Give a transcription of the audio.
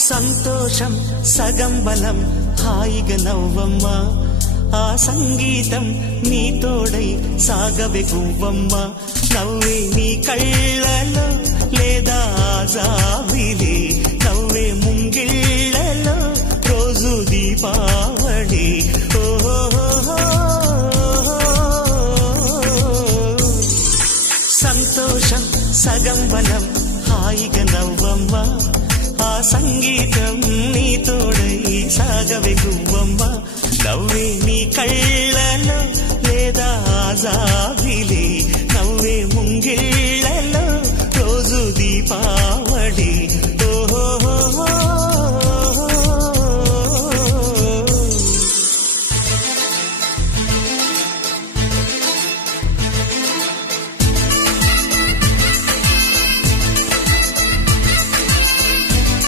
సంతోషం సగం బలం హాయిగా నవ్వమ్మ ఆ సంగీతం నీ తోడై సాగవే గువ్వమ్మ నవ్వే నీ కళ్ళలో లేదా జాబిలి నవ్వే ముంగిళ్ళలో రోజు దీపావళి సంతోషం సగం బలం హాయిగా నవ్వమ్మ ఆ సంగీతం నీ తోడై సాగవే గువ్వమ్మ నవ్వే నీ కళ్ళలో లేదా